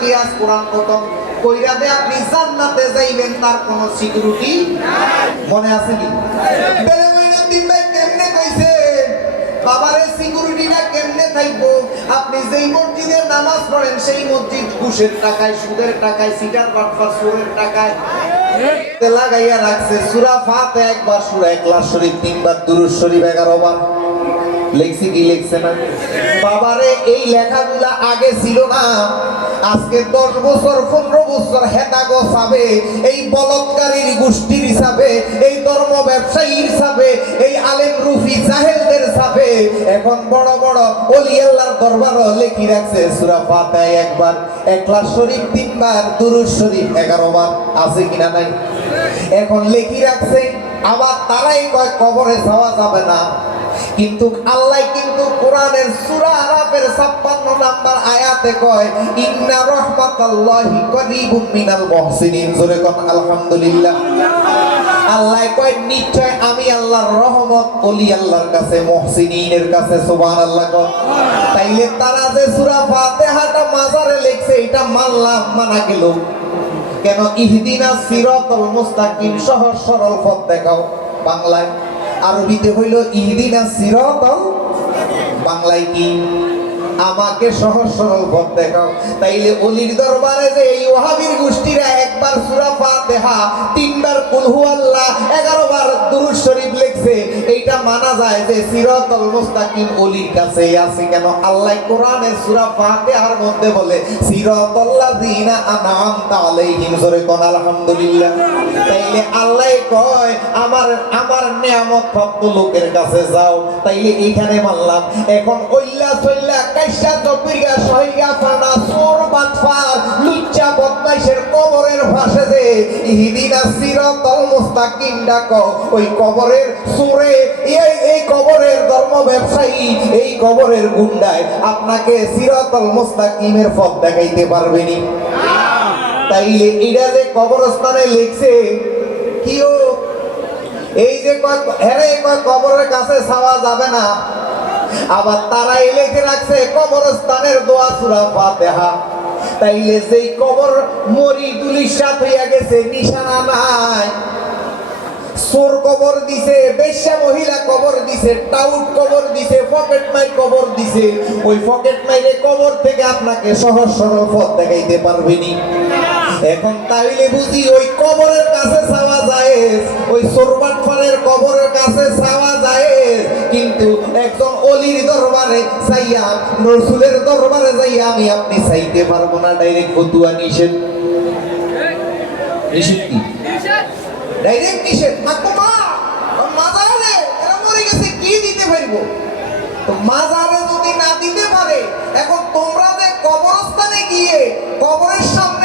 কিয়াস কোরআন খতম? কইরা দে, আপনি জান্নাতে যাইবেন, তার কোনো সিকিউরিটি মনে আছে কি? ভাই কেমনে কইছে? বাবারে সিকিউরিটিটা কেমনে থাকব আপনি যেই মসজিদে নামাজ পড়েন, সেই মসজিদ ঘুষের টাকায়, সুদের টাকায়, সিটার বাটফা সুরের টাকায় লাগাইয়া রাখছে। সুরা ফাতে একবার, সুরা একলাস শরীফ তিনবার, দুরুদ শরীফ এগারো বার লেখছি কি লেখছে না? বাবারে, এই লেখাগুলা আগে ছিল না। আজকে দশ বছর, পনেরো বছর হেতা গোছাবে, এই বলৎকারীর গোষ্ঠীর হিসাবে, এই ধর্ম ব্যবসায়ী হিসাবে, এই আলেম রুফি জাহেলদের হিসাবে, এখন বড় বড় অলি আল্লাহর দরবারও লেখি রাখছে সুরা ফাতায় একবার একলাস শরীফ, তিনবার, দুরুদ শরীফ, এগারো বার, আছে কিনা নাই? এখন লেখি রাখছে, আবার তারাই কয় কবরে যাওয়া যাবে না। কিন্তু আল্লাহ কিন্তু কোরআনের সূরা আরাফের 56 নাম্বার আয়াতে কয়, ইন্না রাহমাতাল্লাহি করিবুম মিনাল মুহসিনিন। জোরে কোন, আলহামদুলিল্লাহ। আল্লাহ কয়, নিশ্চয় আমি আল্লাহর রহমত ওলি আল্লাহর কাছে, মুহসিনিনের কাছে, সুবহানাল্লাহ কয়। তাইলে তারা যে সূরা ফাতিহাটা মাজারে লিখছে, এটা মানলাম, মানা গেল। কেন? ইহদিনা সিরাতাল মুস্তাকিম, সহজ সরল পথ দেখাও বাংলায়। আরবিতে হইল ইহদিনা সিরাতাল বাংলায় কি? আমাকে সহজ সরল পথ দেখাও। তাইলে অলির দরবারে যে এই ওহাবির গোষ্ঠীরা একবার সূরা ফাতিহা, তিনবার কুল হুয়াল্লাহ 11 বার দুরূদ শরীফ লিখছে, এইটা মানা যায় যে সিরাতাল মুস্তাকিম অলির কাছে আছে কেন? আল্লাহ কোরআনের সূরা ফাতিহার মধ্যে বলে, সিরাতাল্লাযিনা আনআমতা আলাইহিম জোরে কোন, আলহামদুলিল্লাহ। তাইলে আল্লাহ কয়, আমার আমার নিয়ামত প্রাপ্ত লোকের কাছে যাও। তাইলে এইখানে মানলাম, এখন ওইলা সইলা কাইসা তপিরগা সহিগা ফানা সোর বাতফার লুচ্চা বদমাইশের কবরের পাশে যে ইহদিনা সিরাতাল মুস্তাকিম ডাকো, ওই কবরের সুরে এই এই কবরের ধর্ম ব্যবসায়ী, এই কবরের গুন্ডায় আপনাকে সিরাতাল মুস্তাকিমের পথ দেখাইতে পারবেনি তাইলে এটা যে কবরস্থানে লিখছে কিও এই যে কয় হেরে কয়, কবরের কাছে ছাওয়া যাবে না। আবার তারাই লিখে রাখছে কবরস্থানের দোয়া সুরা ফাতেহা। তাইলে যেই কবর মরি দুলির সাথে হইয়া গেছে, নিশানা নাই। সোর কবর দিছে, বেশ্যা মহিলা কবর দিছে, টাউট কবর দিছে, পকেট মাই কবর দিছে। ওই পকেট মাইরে কবর থেকে আপনাকে সহজ সরল পথ দেখাইতে পারবেনি। এখন তাইলে বুঝি ওই কবরের কাছে চাওয়া যায়, ওই সোরবাটফারের কবরের কাছে চাওয়া যায়। কিন্তু একজন অলির দরবারে চাইয়া নরসুলের দরবারে যাইয়া আমি আপনি চাইতে পারব না ডাইরেক্ট ফতুয়া নিষেধ। মাজারে যদি না দিতে পারে, এখন তোমরা যে কবরস্থানে গিয়ে কবরের সামনে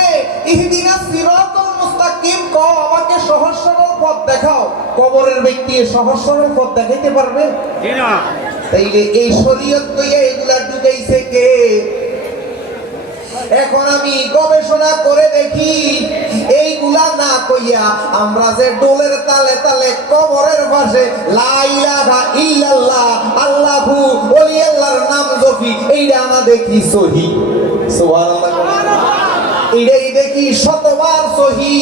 ইহদিনা সিরাতাল মুস্তাকিম কও আমাকে সহজ সরল পথ দেখাও। কবরের ব্যক্তি সহজ সরল পথ দেখাইতে পারবে? তাইলে এই শরীয়ত কইয়া এগুলা ঢুকাইছে কে? এখন আমি গবেষণা করে দেখি এইগুলা না কইয়া আমরা যে ডোলের তালে তালে কবরের পাশে লা ইল্লাল্লাহ আল্লাহু ওলি আল্লাহর নাম জপি এইটা দেখি সহি? সুবহানাল্লাহ। এইটাই দেখি শতবার সহি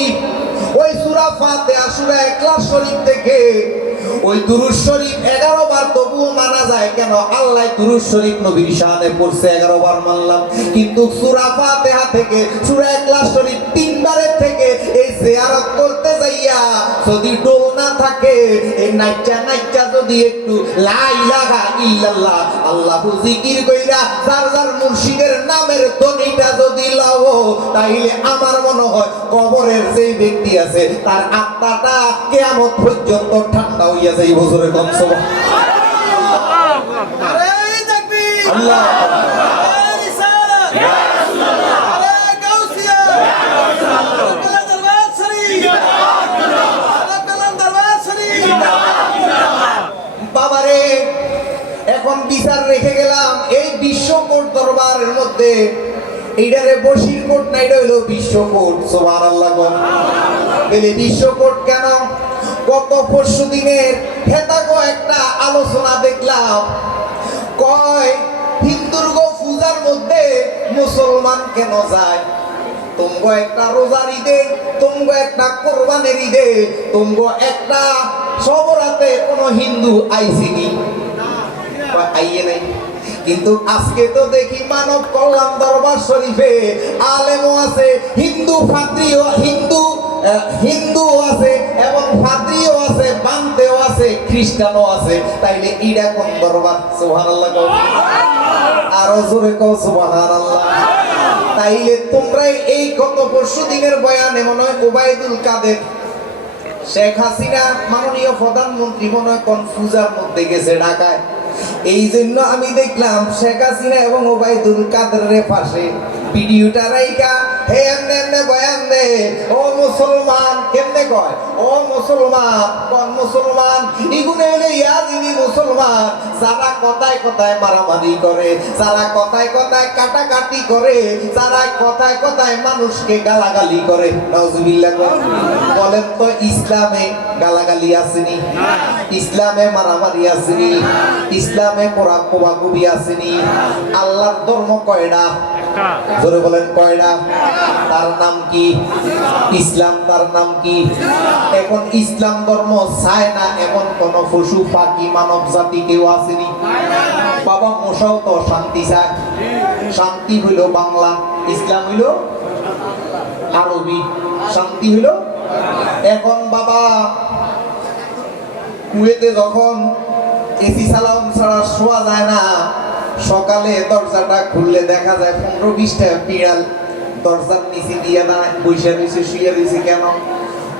ওই সূরা ফাতিহা, সূরা ইখলাস শরীফ থেকে ওই দুরুদ শরীফ এগারো বার তবুও মানা যায় কেন? আল্লাহ দুরুদ শরীফ নবীর শানে পড়ছে, এগারো বার মানলাম। কিন্তু সূরা ফাতিহা থেকে, সূরা ইখলাস শরীফ তিনবারের থেকে এই জিয়ারত করতে যাইয়া যদি ডোল না থাকে, এই নাইচা নাইচা যদি একটু লা ইলাহা ইল্লাল্লাহ, আল্লাহু জিকির কইরা, যার যার মুর্শিদের নামের ধ্বনিটা তাইলে আমার মনে হয় কবরের যেই ব্যক্তি আছে তার আত্মাটা কেয়ামত পর্যন্ত ঠান্ডা হইয়া যাই বছরে কম সময় আল্লাহ। এখন বিচার রেখে গেলাম এই বিশ্বকোট দরবারের মধ্যে এইটারে বসির কোট না এটা হইল বিশ্বকোট সোমান আল্লাহ এলে বিশ্বকোট কেন? গত পরশু দিনের হেতাগো একটা আলোচনা দেখলাম। কয়, হিন্দুর গো পূজার মধ্যে মুসলমান কেন যায়? তুমগো একটা রোজার ঈদে, তুমগো একটা কোরবানের ঈদে, তুমগো একটা সবরাতে কোনো হিন্দু আইসিনি। আইয়ে নাই। কিন্তু আজকে তো দেখি মানব কল্যাণ দরবার শরীফে আলেমও আছে হিন্দু ফাদ্রিও হিন্দু আহ, হিন্দু আছে এবং ফাদ্রিও আছে বান্তেও আছে খ্রিস্টানও আছে। তাইলে ইডা কোন দরবার? সুবহানাল্লাহ কও। আরও জোরে কও সুবহানাল্লাহ। তাইলে তোমরা এই গত পরশু দিনের বয়ানে মনে হয় ওবায়দুল কাদের শেখ হাসিনা মাননীয় প্রধানমন্ত্রী মনে হয় কনফিউজার মধ্যে গেছে ঢাকায়। এই জন্য আমি দেখলাম শেখ হাসিনা এবং ওবায়দুল কাদের পাশে। ভিডিওটা রাইকা হে, এমনে এমনে বয়ান দে ও মুসলমান, কেমনে কয়? ও মুসলমান, কোন মুসলমান? ইগুনে হলে ইয়াজিনি মুসলমান যারা কথায় কথায় মারামারি করে যারা কথায় কথায় কাটাকাটি করে যারা কথায় কথায় মানুষকে গালাগালি করে। নাউজুবিল্লাহ কয়। বলেন তো, ইসলামে গালাগালি আসেনি? ইসলামে মারামারি আসেনি? ইসলামে কোরা কোবাকুবি আসেনি? আল্লাহর ধর্ম কয়টা জোরে বলেন কয়টা? তার নাম কি? ইসলাম তার নাম কি? এখন ইসলাম ধর্ম চায় না এমন কোন পশু, পাখি, মানব জাতি কেউ আসেনি। বাবা মশাও তো শান্তি চায়। শান্তি হইল বাংলা, ইসলাম হইল আরবি। শান্তি হইল এখন বাবা, কুয়েতে যখন এসি সালাম ছাড়া শোয়া যায় না সকালে দরজাটা খুললে দেখা যায় পনেরো বিশটা বিড়াল দরজার নিচে দিয়ে না বৈশা রয়েছে শুয়ে রয়েছে কেন?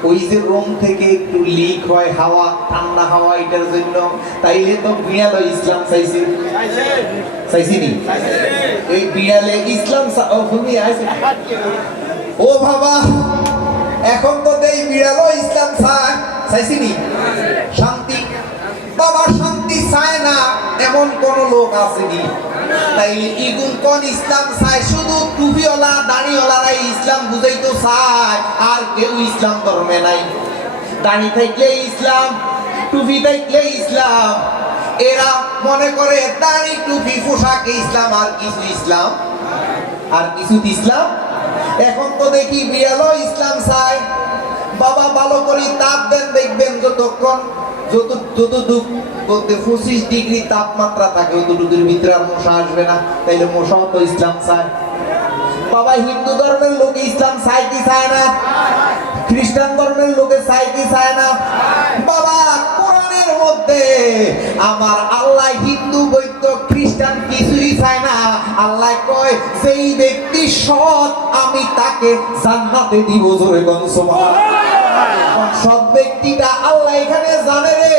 ওই যে রুম থেকে একটু লিক হয়, হাওয়া, ঠান্ডা হাওয়া, এটার জন্য। তাইলে তো বিড়াল ইসলাম চাইছে। চাইছিনি? এই বিড়ালে ইসলাম ভূমি ও বাবা, এখন তো দেই বিড়ালও ইসলাম চায় চাইছিনি? শান্তি? বাবা, শান্তি চায় না। এমন কোন লোক আসেনি। তাই ইগুন কোন ইসলাম চায়? শুধু টুপিওয়ালা, দাড়িওয়ালারাই ইসলাম বুঝাইতো চায়, আর কেউ ইসলাম ধর্মে নাই। দাড়ি থাকলে ইসলাম, টুপি থাকলে ইসলাম। এরা মনে করে, দাড়ি, টুপি, পোশাকে, ইসলাম, আর কিছু ইসলাম আর কিছু ইসলাম এখন তো দেখি বিড়ালও ইসলাম চায়। বাবা ভালো করে তাপ দেন, দেখবেন যতক্ষণ যত যতটুক বলতে পঁচিশ ডিগ্রি তাপমাত্রা থাকে, অতটুকুর ভিতরে আর মশা আসবে না। তাইলে মশাও তো ইসলাম চায় বাবা, হিন্দু ধর্মের লোক ইসলাম চায় কি চায় না। খ্রিস্টান ধর্মের লোকে চায় কি চায় না। বাবা, কোরআনের মধ্যে আমার আল্লাহ হিন্দু, বৈদ্য, খ্রিস্টান কিছুই চায় না। আল্লাহ কয় সেই ব্যক্তি সৎ, আমি তাকে জান্নাতে দিব জোরে সব ব্যক্তিটা আল্লাহ এখানে জানে রে,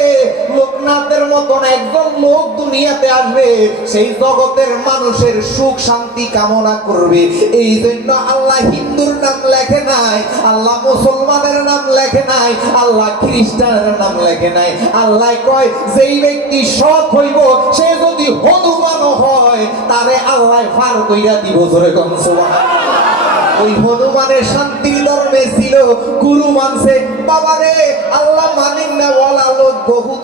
লোকনাথের মতন একজন লোক দুনিয়াতে আসবে, সেই জগতের মানুষের সুখ শান্তি কামনা করবে। এই জন্য আল্লাহ হিন্দুর নাম লেখে নাই, আল্লাহ মুসলমানের নাম লেখে নাই, আল্লাহ খ্রিস্টানের নাম লেখে নাই। আল্লাহ কয়, যেই ব্যক্তি সৎ হইব, সে যদি হনুমানও হয়, তারে আল্লাহ ফার কইরা দিব জোরে কম ওই হনুমানের শান্তির ধর্মে ছিল গুরু মানছে, বাবারে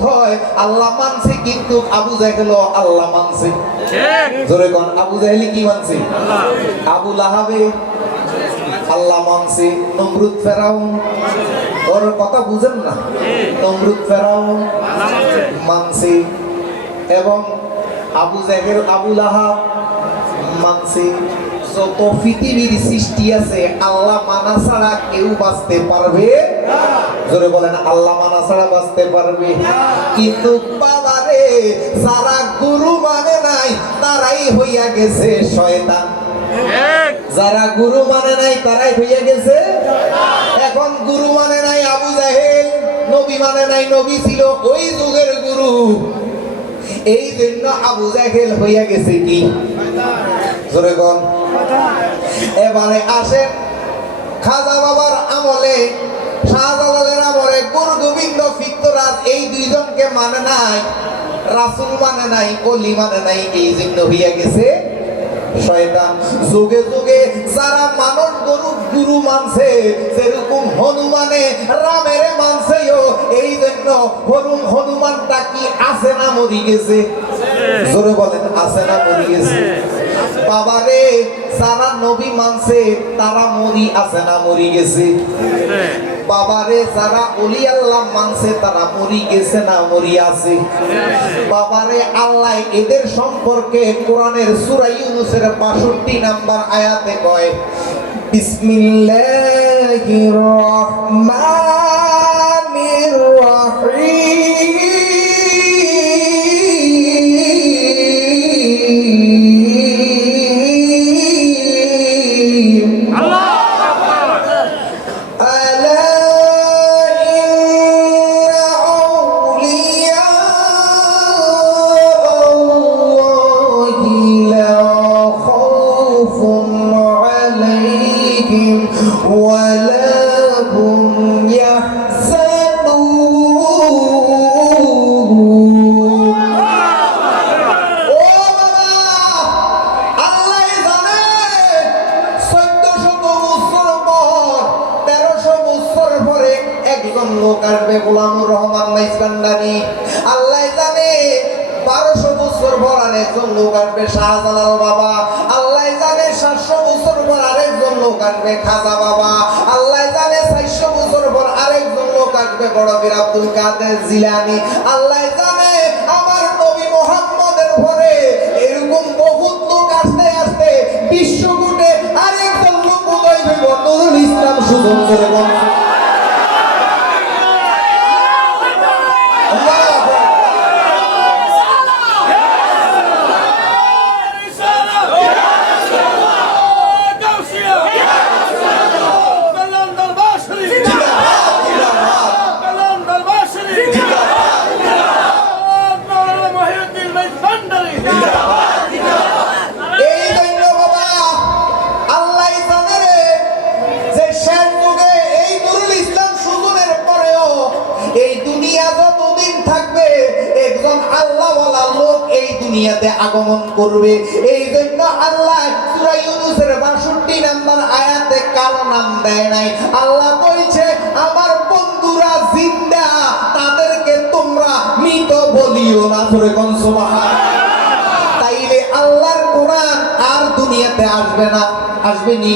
হয় আল্লাহ মানছে কিন্তু আবু জাহেল আল্লাহ মানছে। জোরে কোন আবু জাহেলি কি মানছে? আবু লাহাবে আল্লাহ মানছে। নমরুদ ফেরাও ওর কথা বুঝেন না? নমরুদ ফেরাও মানছে এবং আবু জাহেল আবু লাহাব মানছে। যত পৃথিবীর সৃষ্টি আছে আল্লাহ মানা ছাড়া কেউ বাঁচতে পারবে জোরে বলেন আল্লাহ মানা ছাড়া বাঁচতে পারবে। কিন্তু বাবারে যারা গুরু মানে নাই তারাই হইয়া গেছে শয়তান। যারা গুরু মানে নাই তারাই হইয়া গেছে এখন গুরু মানে নাই আবু জাহেল নবী মানে নাই নবী ছিল ওই যুগের গুরু। এই জন্য আবু জাহেল হইয়া গেছে কি? জোরে কোন এবারে আসেন খাজা বাবার আমলে এই দুইজনকে মানে নাই, রাসুল মানে নাই অলি মানে নাই, এই জন্য হইয়া গেছে শয়তান। মানছে মানছেও, এই জন্য হনুম হনুমানটা কি আছে না মরি গেছে? জোরে না মরি গেছে? বাবারে, যারা নবী মানছে, তারা মরি, আছে না মরি গেছে? বাবারে যারা অলি আল্লাহ মানছে, তারা মরি গেছে না মরি আছে? বাবারে আল্লাহ এদের সম্পর্কে কোরআনের সুরা ইউনুসের 62 নাম্বার আয়াতে কয়, বিসমিল্লাহির রহমানির আল্লাহ জানে বারোশো বছর পর আরেকজন লোক শাহজালাল বাবা। আল্লাহ জানে সাতশো বছর পর আরেকজন লোক আসবে, খাজা বাবা। আল্লাহ জানে চারশো বছর পর আরেকজন লোক আসবে, বড় বীর আব্দুল কাদের জিলানি। আল্লাহ জানে আমার নবী মোহাম্মদের পরে এরকম বহুত লোক আসতে আসতে বিশ্বকূটে আরেকজন লোক উদয় হইব। নুরুল ইসলাম সুজন দুনিয়াতে আগমন করবে। এই জন্য আল্লাহ সূরা ইউনূসের 62 নাম্বার আয়াতে কারও নাম দেয় নাই। আল্লাহ বলছে আমার বন্ধুরা জিন্দা তাদেরকে তোমরা মৃত বলিও না। ধরে কোন তাইলে আল্লাহর কোরআন আর দুনিয়াতে আসবে না। আসবে নি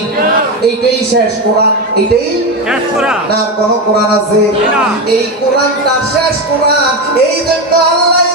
এইটাই? শেষ কোরআন। এটাই না কোন কোরআন আছে? এই কোরআনটা শেষ কোরআন। এই জন্য আল্লাহ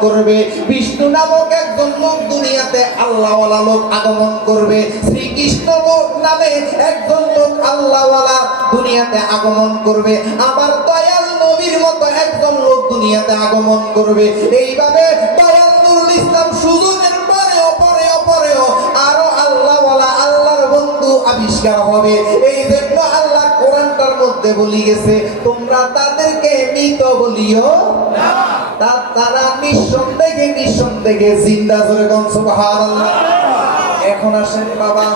করবে। বিষ্ণু নামক একজন লোক দুনিয়াতে আল্লাহ লোক আগমন করবে। শ্রীকৃষ্ণ লোক নামে একজন লোক আল্লাহ দুনিয়াতে আগমন করবে। আমার দয়াল নবীর মতো একজন লোক দুনিয়াতে আগমন করবে। এইভাবে দয়াল নুরুল ইসলাম সুযোগের পরেও পরেও পরেও আরও আল্লাহ আল্লাহর বন্ধু আবিষ্কার হবে। এই জন্য আল্লাহ কোরআনটার মধ্যে বলি গেছে, তোমরা তাদেরকে মৃত বলিও তা- তারা নিঃসন্দেহে নিঃসন্দেহে জিন্দা গন সুবহানাল্লাহ। এখন আসেন বাবা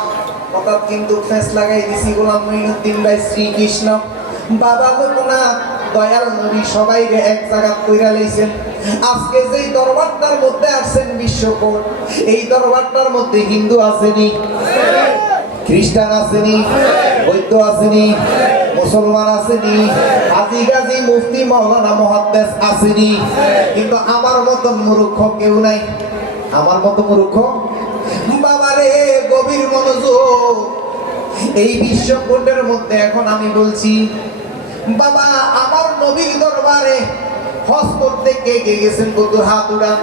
হঠাৎ কিন্তু ফেস লাগাই দিছি গোলাম মঈনুদ্দিন ভাই শ্রীকৃষ্ণ। বাবা লোকনাথ দয়াল নবী সবাই এক জায়গা কইরা লইছেন, আজকে যেই দরবারটার মধ্যে আসছেন বিশ্বকোট, এই দরবারটার মধ্যে হিন্দু আসেনি খ্রিস্টান আসেনি বৈদ্য আসেনি, মুসলমান আসেনি, হাজি গাজি মুফতি মৌলানা মহাদ্দেশ আসেনি। কিন্তু আমার মতন মূর্খ কেউ নাই। আমার মতো মূর্খ? বাবারে গভীর মনোযোগ। এই বিশ্বকোটের মধ্যে এখন আমি বলছি, বাবা, আমার নবীর দরবারে হজ করতে কে কে গেছেন বন্ধুর হাত উড়ান।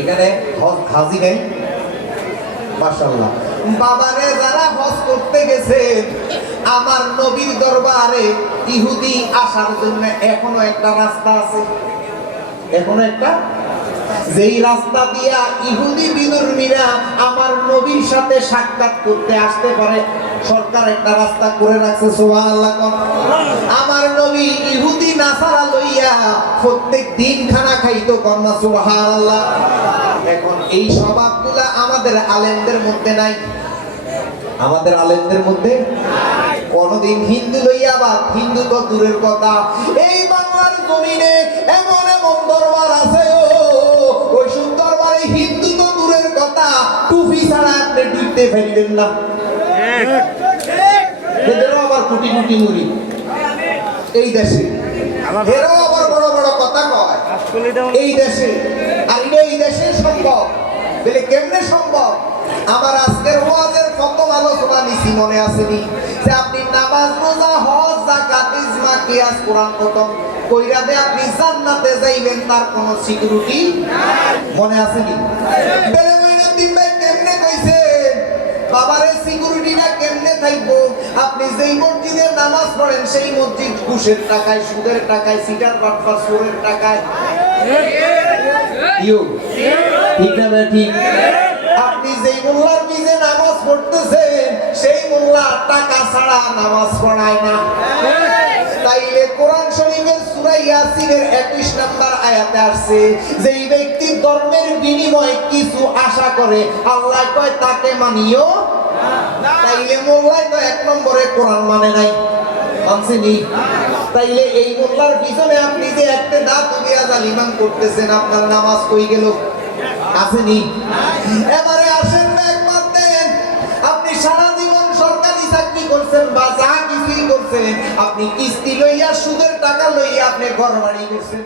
এখানে হজ হাজি নেই? মাশাল্লাহ বাবারে যারা হজ করতে গেছে, আমার নবীর দরবারে ইহুদি আসার জন্য এখনও একটা রাস্তা আছে। এখনও একটা? যেই রাস্তা দিয়া ইহুদি বিদুর্মীরা আমার নবীর সাথে সাক্ষাৎ করতে আসতে পারে সরকার একটা রাস্তা করে রাখছে আমার নবী ইহুদি, নাসারা লইয়া প্রত্যেক দিন খানা খাইতো কন্যা সুবহানাল্লাহ। এখন এই স্বভাবগুলা আমাদের আলেমদের মধ্যে নাই। আমাদের আলেমদের মধ্যে কোনদিন হিন্দু লইয়া বা হিন্দু তো দূরের কথা। এই বাংলার জমিনে এমন এমন দরবার আছে, ও ওইসব দরবারে হিন্দু তো দূরের কথা। টুপি ছাড়া আপনি ডুবতে ফেলবেন না। এদেরও আবার কোটি কোটি মুড়ি। এই দেশে। এরাও আবার বড় বড় কথা কয়। এই দেশে। আর এই দেশের সম্ভব। বলে কেমনে সম্ভব? আমার আজকের ওয়াজের প্রথম আলোচনা নিছি মনে আসেনি। যে আপনি নামাজ রোজা হজ যাকাত ইজমা কিয়াস কোরআন খতম কইরা দে আপনি জান্নাতে যাইবেন তার কোনো সিকিউরিটি মনে আসেনি? বাবারে সিকিউরিটি না কেমনে থাকব? আপনি যেই মসজিদে নামাজ পড়েন সেই মসজিদ ঘুষের টাকায় সুদের টাকায় সিটার বাটফা সুরের টাকায়। ঠিক না ঠিক। আপনি যেই মোল্লার বিজে নামাজ পড়তেছেন সেই মোল্লা টাকা ছাড়া নামাজ পড়ায় না। তাইলে কোরআন শরীফের ইয়াসিনের 21 নম্বর আয়াতে যেই ব্যক্তি ধর্মের বিনিময়ে কিছু আশা করে, আল্লাহ কয় তাকে মানিও তাইলে মোল্লাই তো এক নম্বরে কোরআন মানে নাই। মানছিনি তাইলে এই মোল্লার পিছনে আপনি যে একটা দাঁত দিয়া জালিমান করতেছেন, আপনার নামাজ কই গেল? আসেনি? এবারে আসেন না একবার আপনি সারা জীবন সরকারি চাকরি করছেন বা করছেন আপনি কিস্তি লইয়া সুদের টাকা লইয়া আপনি ঘর বাড়ি করছেন।